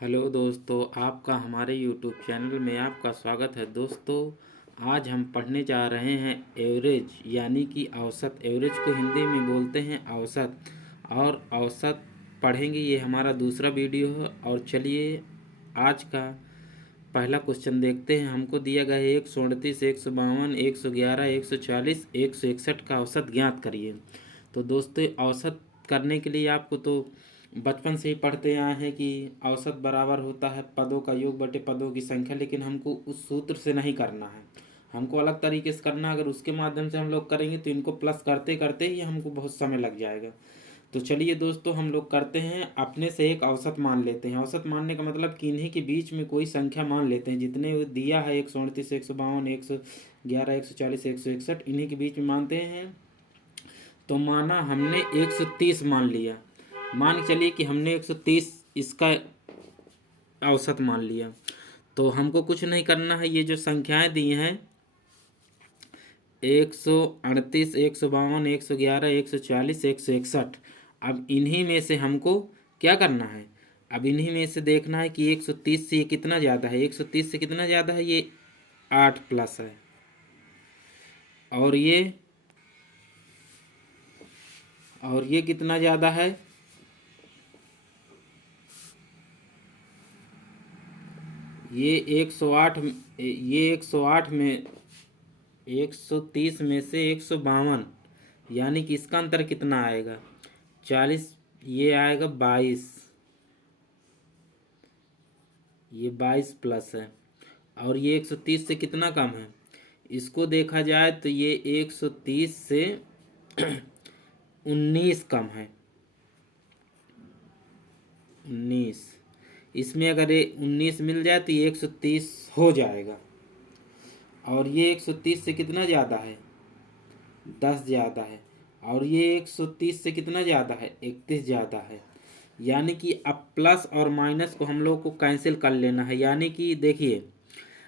Hello दोस्तों, आपका हमारे यूट्यूब चैनल में आपका स्वागत है। दोस्तों, आज हम पढ़ने जा रहे हैं एवरेज यानी कि औसत। एवरेज को हिंदी में बोलते हैं औसत, और औसत पढ़ेंगे। ये हमारा दूसरा वीडियो है। और चलिए आज का पहला क्वेश्चन देखते हैं। हमको दिया गया है 138, 152, 111, 140, 161 का औसत ज्ञात करिए। तो दोस्तों, औसत करने के लिए आपको तो बचपन से ही पढ़ते आए हैं कि औसत बराबर होता है पदों का योग बटे पदों की संख्या। लेकिन हमको उस सूत्र से नहीं करना है, हमको अलग तरीके से करना है। अगर उसके माध्यम से हम लोग करेंगे तो इनको प्लस करते करते ही हमको बहुत समय लग जाएगा। तो चलिए दोस्तों, हम लोग करते हैं। अपने से एक औसत मान लेते हैं। औसत मानने का मतलब कि इन्हीं के बीच में कोई संख्या मान लेते हैं। जितने दिया है 138, 152, 111, 140, 161, इन्हीं के बीच में मानते हैं। तो माना हमने 130 मान लिया। मान के चलिए कि हमने 130 इसका औसत मान लिया। तो हमको कुछ नहीं करना है। ये जो संख्याएं दी हैं 138, 152, 111, 140, 161, अब इन्हीं में से हमको क्या करना है। अब इन्हीं में से देखना है कि 130 से ये कितना ज़्यादा है। 130 से कितना ज़्यादा है, ये 8 प्लस है। और ये कितना ज़्यादा है, ये 108। ये 108 में 130 में से 152, यानी कि इसका अंतर कितना आएगा, 40। ये आएगा 22, ये 22 प्लस है। और ये 130 से कितना कम है, इसको देखा जाए तो ये 130 से 19 कम है। 19, इसमें अगर ये 19 मिल जाए तो ये 130 हो जाएगा। और ये 130 से कितना ज़्यादा है, 10 ज़्यादा है। और ये 130 से कितना ज़्यादा है, 31 ज़्यादा है। यानी कि अब प्लस और माइनस को हम लोग को कैंसिल कर लेना है। यानी कि देखिए,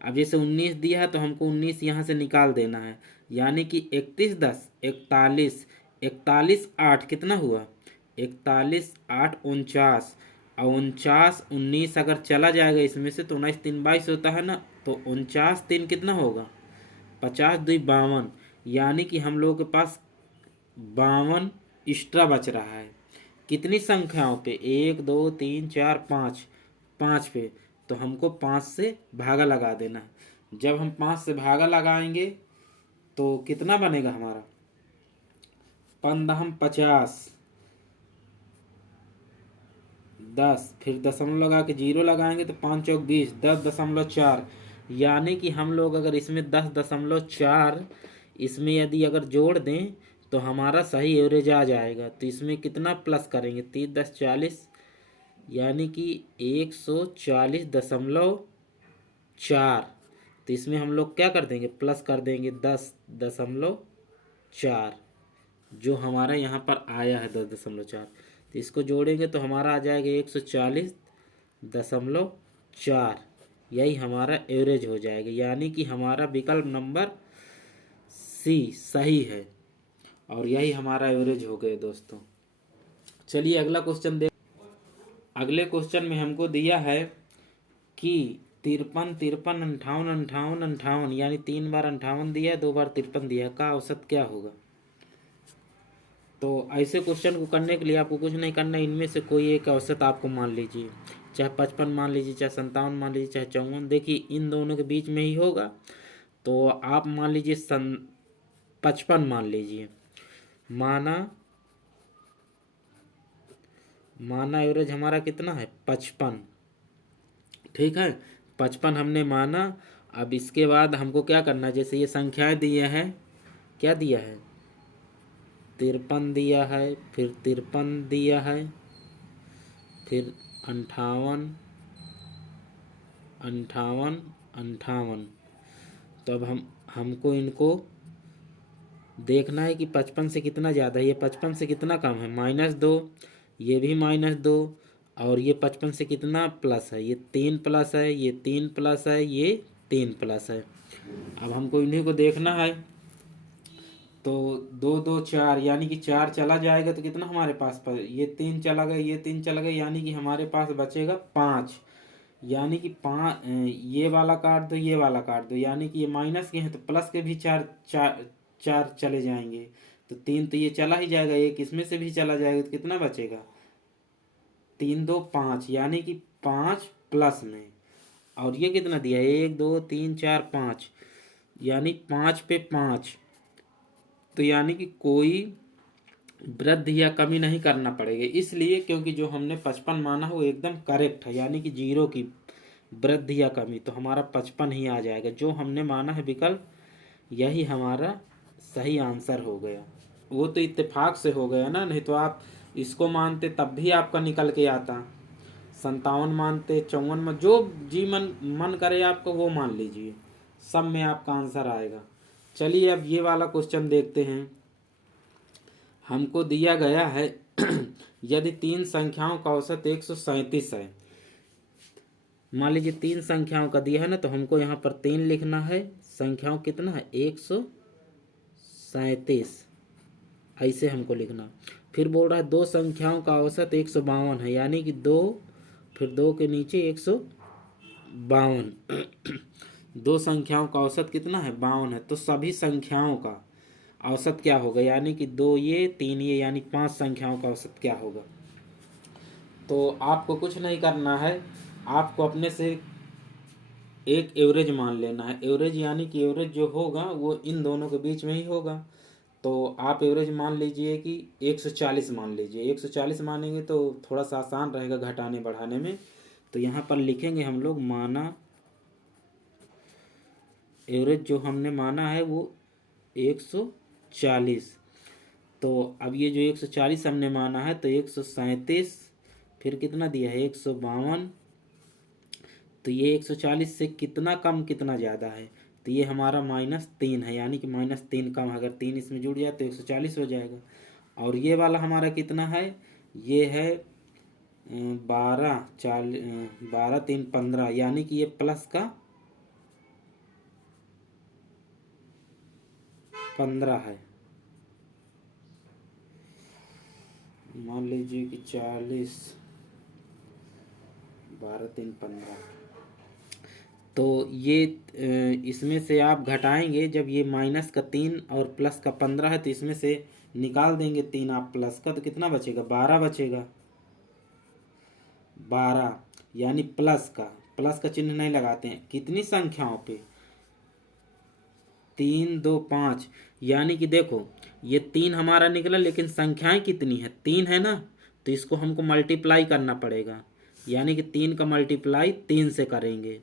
अब जैसे 19 दिया है तो हमको 19 यहाँ से निकाल देना है। यानी कि 31 10 41, 41 8 कितना हुआ, 41 8 49, और 49 19 अगर चला जाएगा इसमें से तो 19 3 22 होता है ना। तो 49 3 कितना होगा, 50 2 52। यानी कि हम लोगों के पास 52 एक्स्ट्रा बच रहा है। कितनी संख्याओं पे, 1 2 3 4 5, 5 पे। तो हमको 5 से भागा लगा देना है। जब हम 5 से भागा लगाएंगे तो कितना बनेगा हमारा, 15 50, 10, फिर दशमलव लगा के जीरो लगाएंगे तो 5 चौक 20, 10.4। यानी कि हम लोग अगर इसमें 10.4 इसमें यदि अगर जोड़ दें तो हमारा सही एवरेज आ जाएगा। तो इसमें कितना प्लस करेंगे, 30 10 40, यानी कि 140.4। तो इसमें हम लोग क्या कर देंगे, प्लस कर देंगे 10.4, जो हमारा यहाँ पर आया है 10.4। तो इसको जोड़ेंगे तो हमारा आ जाएगा 140.4। यही हमारा एवरेज हो जाएगा। यानी कि हमारा विकल्प नंबर सी सही है। और यही हमारा एवरेज हो गए दोस्तों। चलिए अगला क्वेश्चन देख। अगले क्वेश्चन में हमको दिया है कि 53 53, 58 58 58, यानी 3 बार 58 दिया है, 2 बार 53 दिया है, का औसत क्या होगा। तो ऐसे क्वेश्चन को करने के लिए आपको कुछ नहीं करना है। इनमें से कोई एक औसत आपको मान लीजिए, चाहे 55 मान लीजिए, चाहे 57 मान लीजिए, चाहे 54। देखिए इन दोनों के बीच में ही होगा। तो आप मान लीजिए 55 मान लीजिए। माना एवरेज हमारा कितना है, 55। ठीक है, 55 हमने माना। अब इसके बाद हमको क्या करना है, जैसे ये संख्याएं दिए हैं, क्या दिया है, 53 दिया है, फिर 53 दिया है, फिर 58 58 58। तो अब हमको इनको देखना है कि 55 से कितना ज़्यादा है। ये 55 से कितना कम है, -2, ये भी -2, और ये 55 से कितना प्लस है, ये 3 प्लस है, ये 3 प्लस है, ये 3 प्लस है। अब हमको इन्हीं को देखना है। तो दो दो चार, यानी कि चार चला जाएगा तो कितना हमारे पास पर, ये तीन चला गया, ये तीन चला गया, यानी कि हमारे पास बचेगा पाँच। यानी कि ये वाला काट दो, ये वाला काट दो, यानी कि ये माइनस के हैं तो प्लस के भी चार चार चार चले जाएंगे। तो तीन तो ये चला ही जाएगा, एक इसमें से भी चला जाएगा तो कितना बचेगा, तीन दो पाँच, यानी कि पाँच प्लस में। और ये कितना दिया, एक दो तीन चार पाँच, यानी पाँच पे पाँच। तो यानी कि कोई वृद्धि या कमी नहीं करना पड़ेगा, इसलिए क्योंकि जो हमने 55 माना है वो एकदम करेक्ट है, यानी कि जीरो की वृद्धि या कमी, तो हमारा 55 ही आ जाएगा। जो हमने माना है विकल्प, यही हमारा सही आंसर हो गया। वो तो इत्तेफाक से हो गया ना, नहीं तो आप इसको मानते तब भी आपका निकल के आता। 57 मानते, 54 में, जो जी मन करे आपको वो मान लीजिए, सब में आपका आंसर आएगा। चलिए अब ये वाला क्वेश्चन देखते हैं। हमको दिया गया है यदि तीन संख्याओं का औसत 137 है। मान लीजिए तीन संख्याओं का दिया है ना, तो हमको यहाँ पर तीन लिखना है, संख्याओं कितना है 137, ऐसे हमको लिखना। फिर बोल रहा है दो संख्याओं का औसत 152 है, यानी कि दो, फिर दो के नीचे 152 दो संख्याओं का औसत कितना है 52 है, तो सभी संख्याओं का औसत क्या होगा, यानी कि दो ये तीन ये, यानी पांच संख्याओं का औसत क्या होगा। तो आपको कुछ नहीं करना है, आपको अपने से एक एवरेज मान लेना है। एवरेज यानी कि एवरेज जो होगा वो इन दोनों के बीच में ही होगा। तो आप एवरेज मान लीजिए कि 140 मान लीजिए। 140 मानेंगे तो थोड़ा सा आसान रहेगा घटाने बढ़ाने में। तो यहाँ पर लिखेंगे हम लोग माना, एवरेज जो हमने माना है वो 140। तो अब ये जो 140 हमने माना है, तो 137, फिर कितना दिया है 152, तो ये 140 से कितना कम कितना ज़्यादा है, तो ये हमारा -3 है, यानी कि -3 कम, अगर 3 इसमें जुड़ जाए तो 140 हो जाएगा। और ये वाला हमारा कितना है, ये है 12 3 15, यानी कि ये प्लस का 15 है। मान लीजिए कि 40, 12 3 15, तो ये इसमें से आप घटाएंगे, जब ये माइनस का 3 और प्लस का 15 है, तो इसमें से निकाल देंगे 3 आप प्लस का, तो कितना बचेगा 12 बचेगा। 12 यानी प्लस का चिन्ह नहीं लगाते हैं, कितनी संख्याओं पे, 3 2 5, यानी कि देखो ये 3 हमारा निकला, लेकिन संख्याएं कितनी है 3 है ना, तो इसको हमको मल्टीप्लाई करना पड़ेगा, यानी कि 3 का मल्टीप्लाई 3 से करेंगे।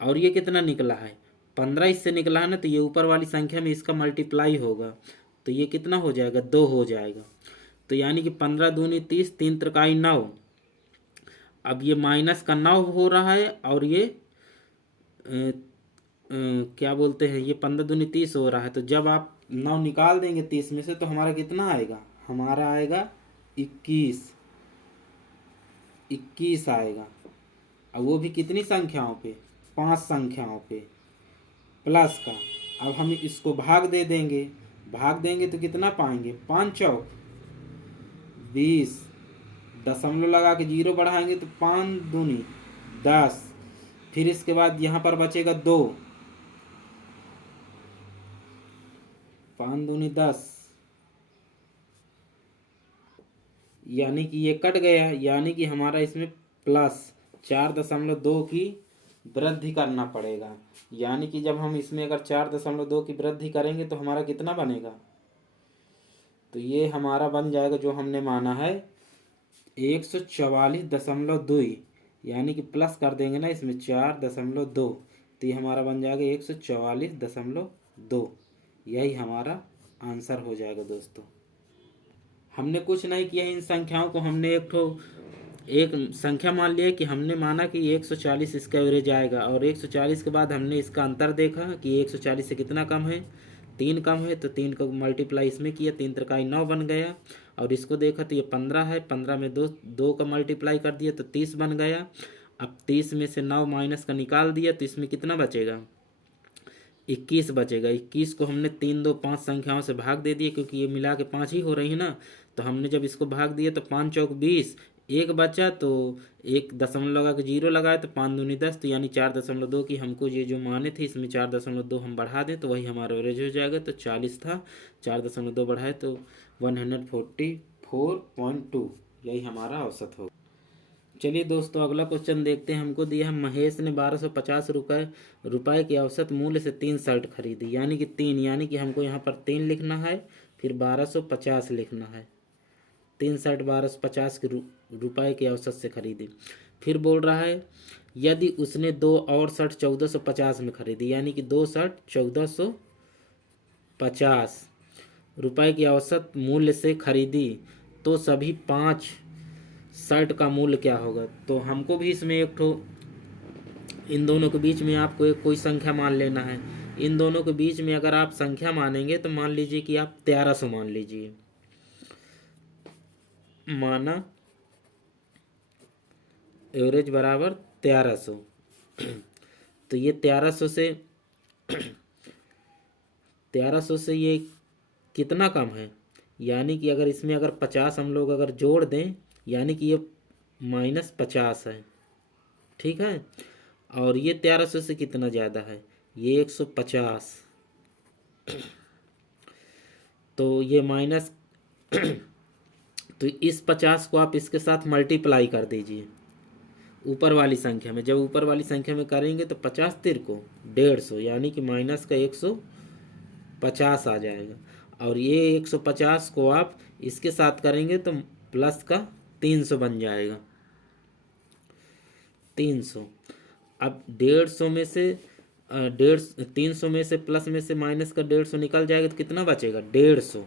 और ये कितना निकला है 15 इससे निकला है ना, तो ये ऊपर वाली संख्या में इसका मल्टीप्लाई होगा, तो ये कितना हो जाएगा 2 हो जाएगा। तो यानी कि 15 दूनी 30, 3 त्रिकाई 9। अब ये माइनस का 9 हो रहा है, और ये क्या बोलते हैं, ये 15 दूनी 30 हो रहा है। तो जब आप 9 निकाल देंगे 30 में से, तो हमारा कितना आएगा, हमारा आएगा 21 आएगा। अब वो भी कितनी संख्याओं पे, 5 संख्याओं पे प्लस का। अब हम इसको भाग देंगे, तो कितना पाएंगे, 5 चौक 20, दशमलव लगा के 0 बढ़ाएंगे तो 5 दूनी 10, फिर इसके बाद यहाँ पर बचेगा 2, 5 दूनी 10, यानी कि ये कट गया, यानी कि हमारा इसमें प्लस 4.2 की वृद्धि करना पड़ेगा। यानी कि जब हम इसमें अगर 4.2 की वृद्धि करेंगे तो हमारा कितना बनेगा, तो ये हमारा बन जाएगा जो हमने माना है 144.2, यानी कि प्लस कर देंगे ना इसमें 4.2, तो ये हमारा बन जाएगा 144.2। यही हमारा आंसर हो जाएगा दोस्तों। हमने कुछ नहीं किया, इन संख्याओं को हमने एक संख्या मान लिया कि हमने माना कि 140 इसका एवरेज आएगा, और 140 के बाद हमने इसका अंतर देखा कि 140 से कितना कम है, 3 कम है, तो 3 को मल्टीप्लाई इसमें किया, 3 त्रिकाई 9 बन गया। और इसको देखा तो ये 15 है, 15 में 2 का मल्टीप्लाई कर दिया तो 30 बन गया। अब 30 में से 9 माइनस का निकाल दिया, तो इसमें कितना बचेगा 21 बचेगा। 21 को हमने 3, 2, 5 संख्याओं से भाग दे दिए, क्योंकि ये मिला के 5 ही हो रही है ना। तो हमने जब इसको भाग दिया तो 5 चौक 20, एक बचा तो एक दशमलव लगा के 0 लगाए तो 5 दूनी 10, तो यानी 4.2 की हमको ये जो माने थे इसमें 4.2 हम बढ़ा दें तो वही हमारा एवरेज हो जाएगा। तो 40 था, 4.2 बढ़ाए तो 144.2, यही हमारा औसत होगा। चलिए दोस्तों अगला क्वेश्चन देखते हैं। हमको दिया है महेश ने 1250 रुपये के औसत मूल्य से 3 शर्ट खरीदी, यानी कि 3, यानी कि हमको यहाँ पर 3 लिखना है, फिर 1250 लिखना है। 3 शर्ट 1250 के रुपये के औसत से खरीदी। फिर बोल रहा है यदि उसने 2 और शर्ट 1450 में खरीदी, यानी कि 2 शर्ट 1450 रुपये के औसत मूल्य से खरीदी, तो सभी 5 शर्ट का मूल्य क्या होगा। तो हमको भी इसमें एक ठो इन दोनों के बीच में आपको एक कोई संख्या मान लेना है। इन दोनों के बीच में अगर आप संख्या मानेंगे तो मान लीजिए कि आप 1300 मान लीजिए। माना एवरेज बराबर 1300। तो ये 1300 से ये कितना कम है, यानी कि अगर इसमें अगर 50 हम लोग अगर जोड़ दें, यानी कि ये -50 है, ठीक है। और ये 1300 से कितना ज़्यादा है, ये 150, तो ये माइनस तो इस 50 को आप इसके साथ मल्टीप्लाई कर दीजिए ऊपर वाली संख्या में। जब ऊपर वाली संख्या में करेंगे तो 50 तिर को 150, यानी कि माइनस का 150 आ जाएगा। और ये 150 को आप इसके साथ करेंगे तो प्लस का 300 बन जाएगा। 300 अब 150 में से 300 में से प्लस में से माइनस का 150 निकल जाएगा तो कितना बचेगा 150,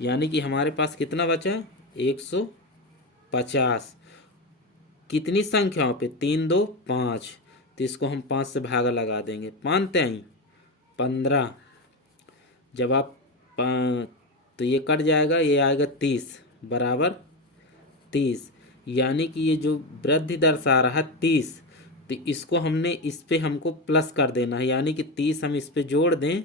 यानी कि हमारे पास कितना बचा 150। कितनी संख्याओं पे 3, 2, 5, तो इसको हम 5 से भागा लगा देंगे। 5 3 15, जब आप तो ये कट जाएगा, ये आएगा 30 बराबर 30, यानी कि ये जो वृद्धि दर्शा रहा है 30, तो इसको हमने इस पे हमको प्लस कर देना है, यानी कि 30 हम इस पे जोड़ दें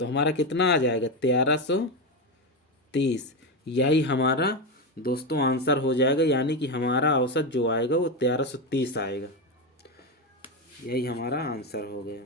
तो हमारा कितना आ जाएगा 1330। यही हमारा दोस्तों आंसर हो जाएगा, यानी कि हमारा औसत जो आएगा वो 1330 आएगा। यही हमारा आंसर हो गया।